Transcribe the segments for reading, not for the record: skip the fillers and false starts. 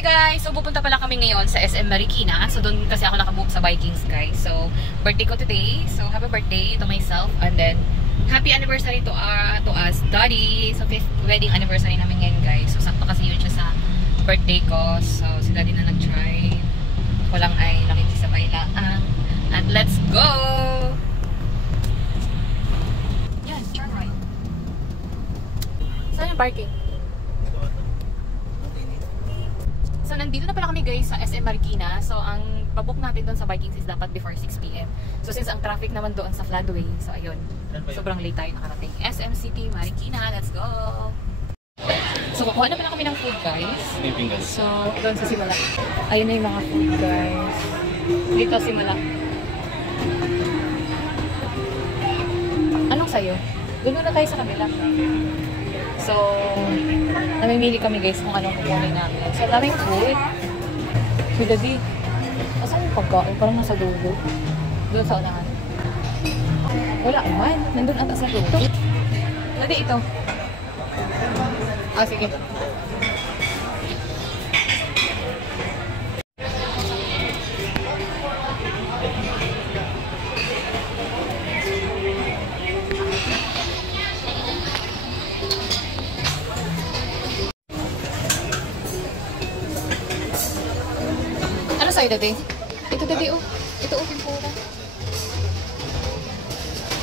Hi guys! So pupunta pala kami ngayon sa SM Marikina. So doon kasi ako nakabook sa Vikings guys. So birthday ko today. So happy birthday to myself. And then happy anniversary to us, Daddy. So 5th wedding anniversary namin ngayon guys. So sakto kasi yun siya sa birthday ko. So si Daddy na nag-try. Ko lang ay nakikisabay lang. And let's go! Yan, turn right. Saan yung parking? So, nandito na pala kami guys sa SM Marikina. So, ang pabook natin doon sa Vikings is dapat before 6 PM. So, since ang traffic naman doon sa Floodway, so ayun, sobrang late tayo nakarating. SM City, Marikina, let's go! So, kukuha na pala kami ng food guys. So, doon sa simula. Ayun na yung mga food guys. Dito simula. Anong sayo? Doon na tayo sa kabila. So, namimili kami guys kung anong kukunin namin. So, daming food. Uy, Daddy. Asan yung pagkain? Parang nasa dulo. Doon sa unahan. Wala naman. Nandun ata sa dulo. Daddy, ito. Ah, sige. Ano sa'yo, Daddy? Ito, Daddy, oh. Ito, oh, pimpura.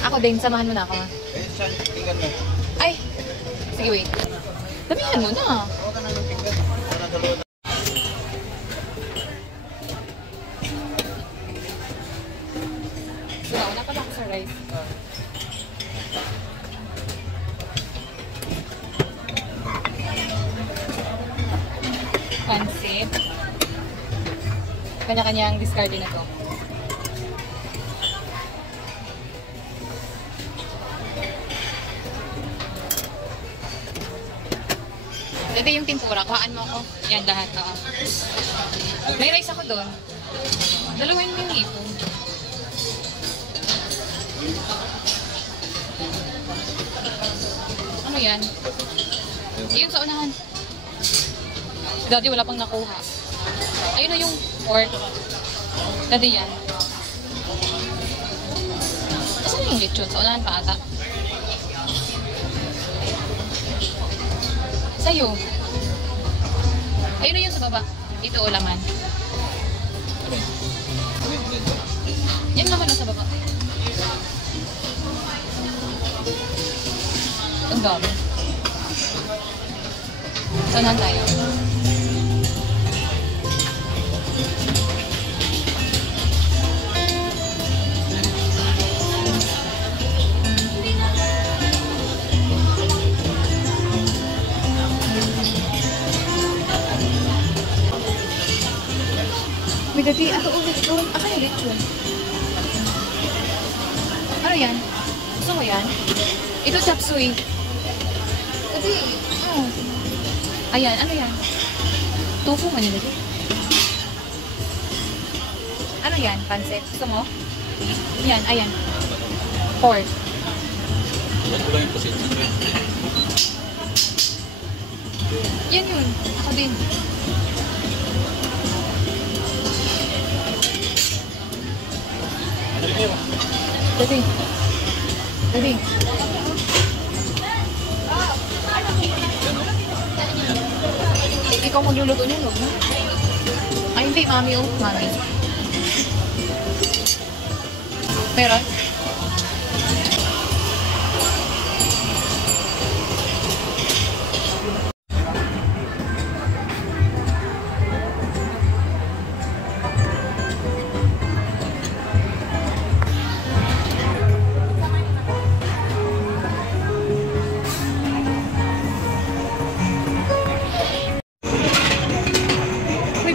Ako din, samahan mo na ako, ha? Ay! Sige, wait. Damihan mo na. So, nauna pala ako sa rice. Pansit. Kanya-kanyang discarding na to. Dito yung tempura. Kuhaan mo ako. Yan, lahat. May rice ako doon. Dalawin mo yung hipon. Ano yan? Yun sa unahan. Daddy, wala pang nakuha. Ayun na yung pork. Daddy yan. Saan na yung lechon? Sa unahan pa ata. Sa'yo. Ayun na yung sa baba. Ito o laman. Yan naman na sa baba. Ang dami. Saan na tayo? May Daddy, ato ulit. Asan yung lechon? Ano yan? Gusto mo yan? Ito chop suey. Daddy, ayan, ano yan? Tofu man yun, Daddy. Ano yan? Pansit? Gusto mo? Yan, ayan. Pork. Yan yun. Ako din. Daddy. Daddy. Ikaw magluluto niyo, no? Ay, hindi. Mami, oh. Mami. Meron?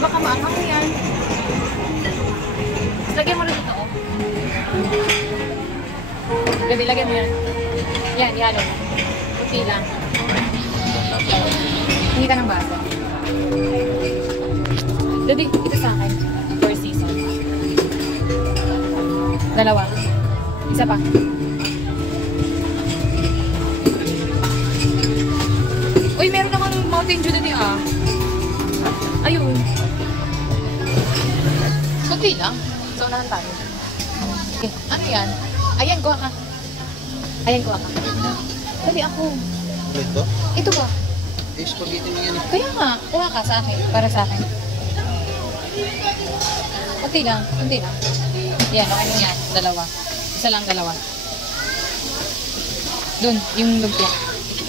Baka maangang yan. Lagyan mo rin ito, oh. Gabi, lagyan mo yan. Yan, yan, oh. Puti lang. Hindi ka ng baso. Daddy, ito sa akin. For season. Dalawa. Isa pa. Uy, meron naman Mountain Dew din ah. Ayun. lang. So, unahan tayo. Okay. Ano yan? Ayan, kuha ka. Ayan, kuha ka. Dali ako. Ito? Ito ba? Eh, spaghetti mo yan eh. Kaya nga, kuha ka sa akin. Para sa akin. Kunti lang. Kunti lang. Yan, okay lang yan. Dalawa. Isa lang, dalawa. Doon, yung lumpia.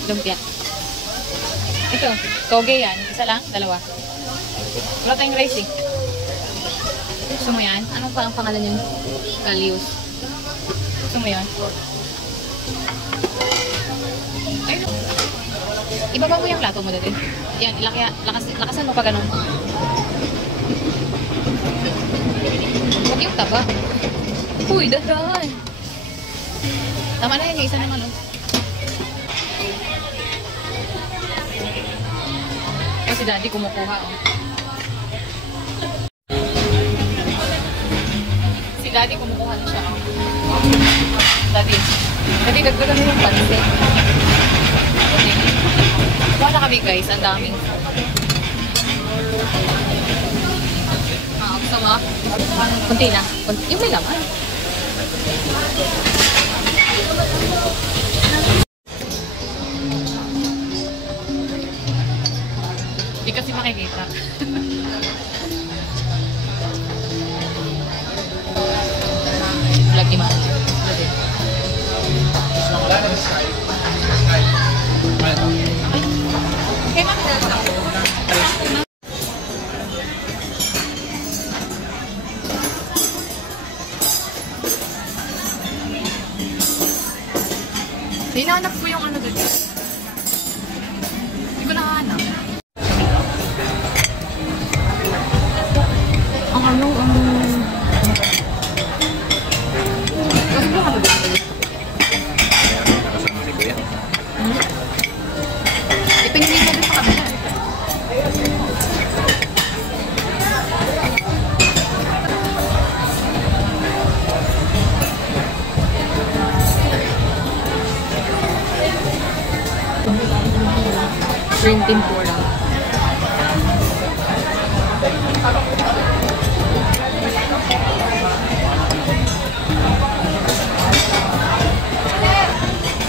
Lumpia. Ito, toge yan. Isa lang, dalawa. Wala tayong rice eh. Gusto mo yan? Anong pa ang pangalan yun? Kalius. Gusto mo yan? Ayun. Ibaba mo yung plato mo dito. Yan, lakasan mo pa ganun. Huwag yung taba. Uy, dahan. Tama na yan, yung isa naman oh. Kasi daddy kumukuha oh. Si daddy kumukuha na siya oh. Daddy, dagdagan na yung pansin. Okay. Kuha na kami guys, ang daming. Gusto mo? Kunti na. Yung may laman. Hindi kasi makikita. Vlog ni Mami. Okay, Mami. Hinahanap ko yung ano dito. Hindi ko nahanap. Ang ano, Kasi mo ka ba dito? Ipinili mo din sa kabila. Green tempura.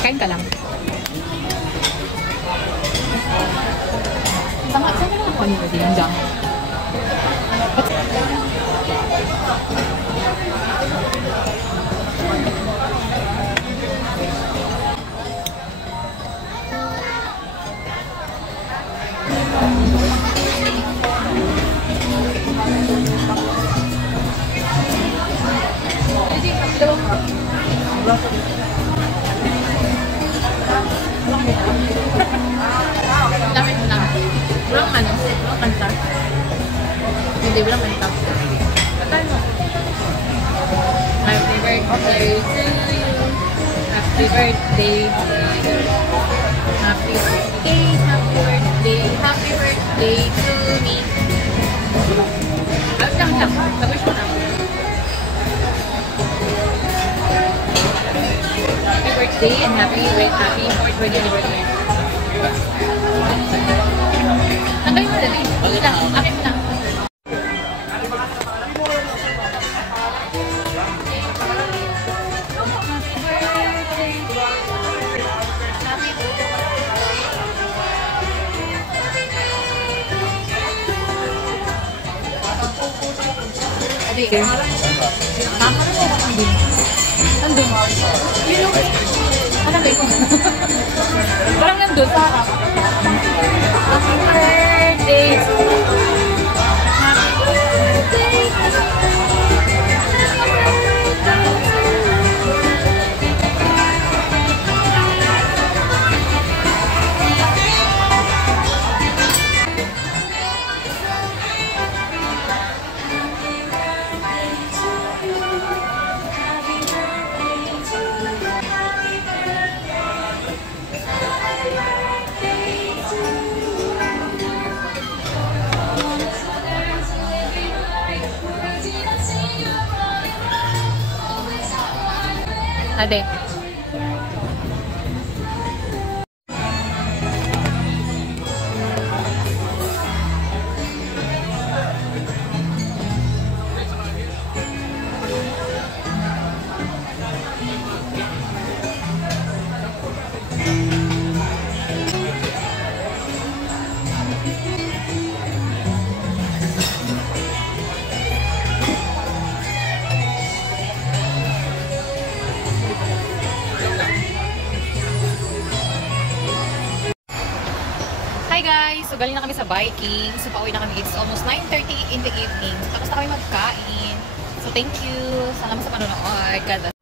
Kain ka lang. Saan ka lang ako nito din? Diyan. Lapit mo lang. Walang ano? Walang kanta? Hindi, walang kanta. Katan mo. Happy birthday to you. Happy birthday to you. Happy birthday, happy birthday, happy birthday to me. Ayos lang lang. Tapos mo na. Happy birthday and happy 4th birthday anniversary. Tanggalin mo dali. Hindi lang. Akin lang. Adi. Kakaroon mo ako din. Nandun. Ano ba ito? Parang nandun. Happy birthday to you. Ade. galing na kami sa biking. So, pauwi na kami. It's almost 9:30 in the evening. Tapos na kami magkain. So, thank you. Salamat sa panonood. God bless.